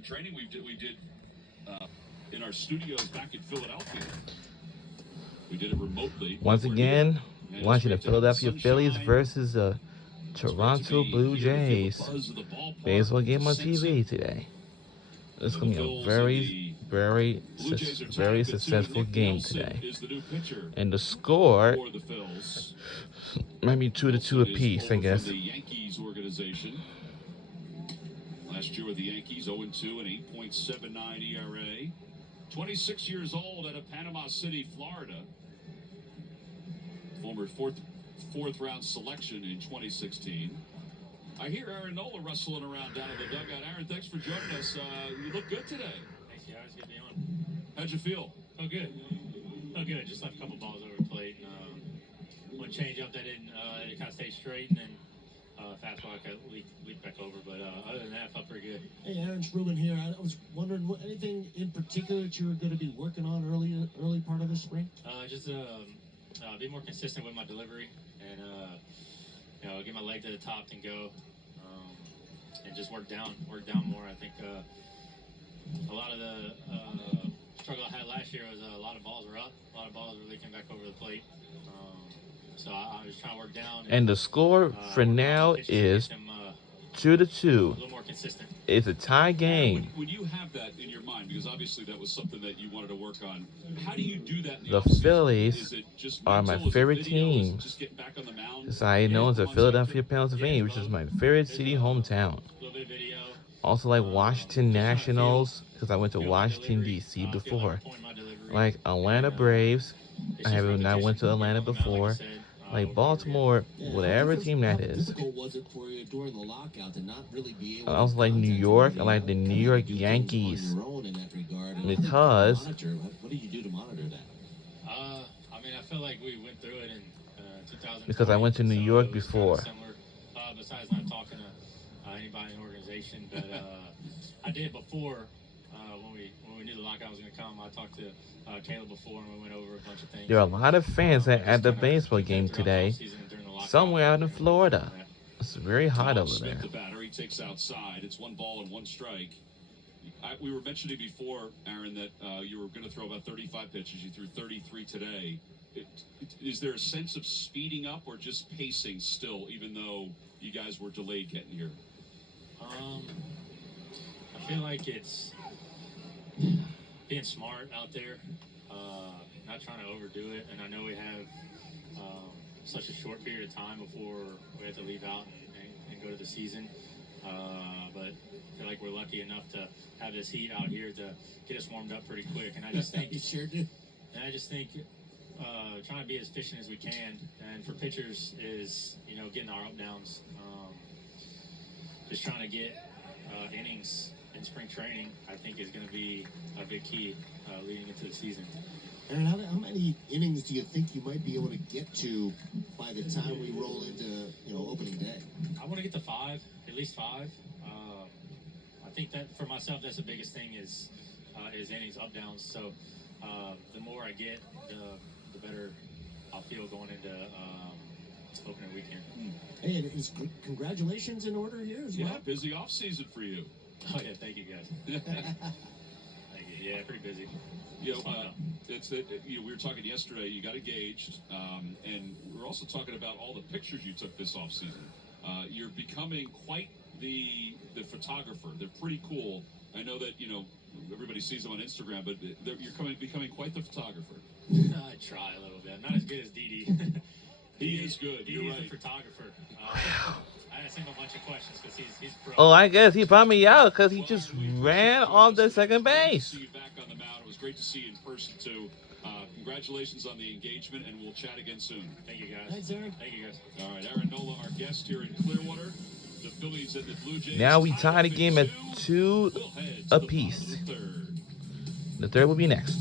spring training we did in our studios back in Philadelphia. We did it remotely. Once again, watching the Philadelphia Phillies versus the Toronto Blue Jays. Baseball game on TV today. It's going to be a very successful game today. And the score might be 2-2 apiece, I guess. Last year with the Yankees, 0-2 and 8.79 ERA. 26 years old out of Panama City, Florida. Former fourth round selection in 2016. I hear Aaron Nola rustling around down in the dugout. Aaron, thanks for joining us. You look good today. Thanks, guys. Good to be on. How'd you feel? Oh, good. Oh, good. Just left a couple balls over the plate. And, one change up that didn't kind of stay straight, and then fastball I leaked back over. But other than that, I felt pretty good. Hey, Aaron, it's Ruben here. I was wondering, anything in particular that you were going to be working on early part of the spring? Just be more consistent with my delivery, and get my leg to the top and go, and just work down more. I think a lot of the struggle I had last year was a lot of balls were up, a lot of balls were leaking back over the plate. So I was trying to work down. And the score for now is 2-2. A little more consistent. It's a tie game. When you have that in your mind, because obviously that was something that you wanted to work on, how do you do that in the Phillies are my favorite team. As I know, it's a Philadelphia, Pennsylvania, which is my favorite city hometown. Also like Washington Nationals, because I went to Washington, D.C. before. Like Atlanta Braves. I haven't not went to Atlanta before. Like Baltimore, whatever team that is. I also like New York. I like the New York Yankees. Because what do you do to monitor that? I mean, I feel like we went through it in 2000. Because I went to New York before. Besides not talking to anybody in the organization, but I did before when we knew the lockout was going to come. I talked to Caleb before, and we went over a bunch of things. There are a lot of fans at the baseball game today, somewhere out in Florida. It's very hot over there. The batter, he takes outside. It's 1 ball and 1 strike. We were mentioning before, Aaron, that you were going to throw about 35 pitches. You threw 33 today. Is there a sense of speeding up or just pacing still, even though you guys were delayed getting here? I feel like it's being smart out there, not trying to overdo it. And I know we have such a short period of time before we have to leave out and go to the season. But I feel like we're lucky enough to have this heat out here to get us warmed up pretty quick. And I just think you sure do. And I just think trying to be as efficient as we can, and for pitchers is getting our up downs. Just trying to get innings in spring training, I think, is going to be a big key leading into the season. Aaron, how many innings do you think you might be able to get to by the time we roll into opening day? I want to get to 5, at least 5. I think that for myself, that's the biggest thing is innings, up downs. So the more I get, the better I'll feel going into opening weekend. Hey, and is congratulations in order here as well? Yeah, busy off season for you. Oh yeah, thank you guys. Thank you. Yeah, pretty busy. We were talking yesterday. You got engaged, and we're also talking about all the pictures you took this off season. You're becoming quite the photographer. They're pretty cool. I know that everybody sees them on Instagram, but you're becoming quite the photographer. I try a little bit. Not as good as Didi. He is good. Didi You're is right. a photographer. I asked him a bunch of questions because he's pro. Oh, I guess he brought me out because he just ran off the second base. See you back on the mound. It was great to see you in person too. Congratulations on the engagement, and we'll chat again soon. Thank you guys. Thanks, Aaron. Thank you guys. All right, Aaron Nola, our guest here in Clearwater. The Phillies and the Blue Jays. Now we tie the game at 2 apiece. The third will be next.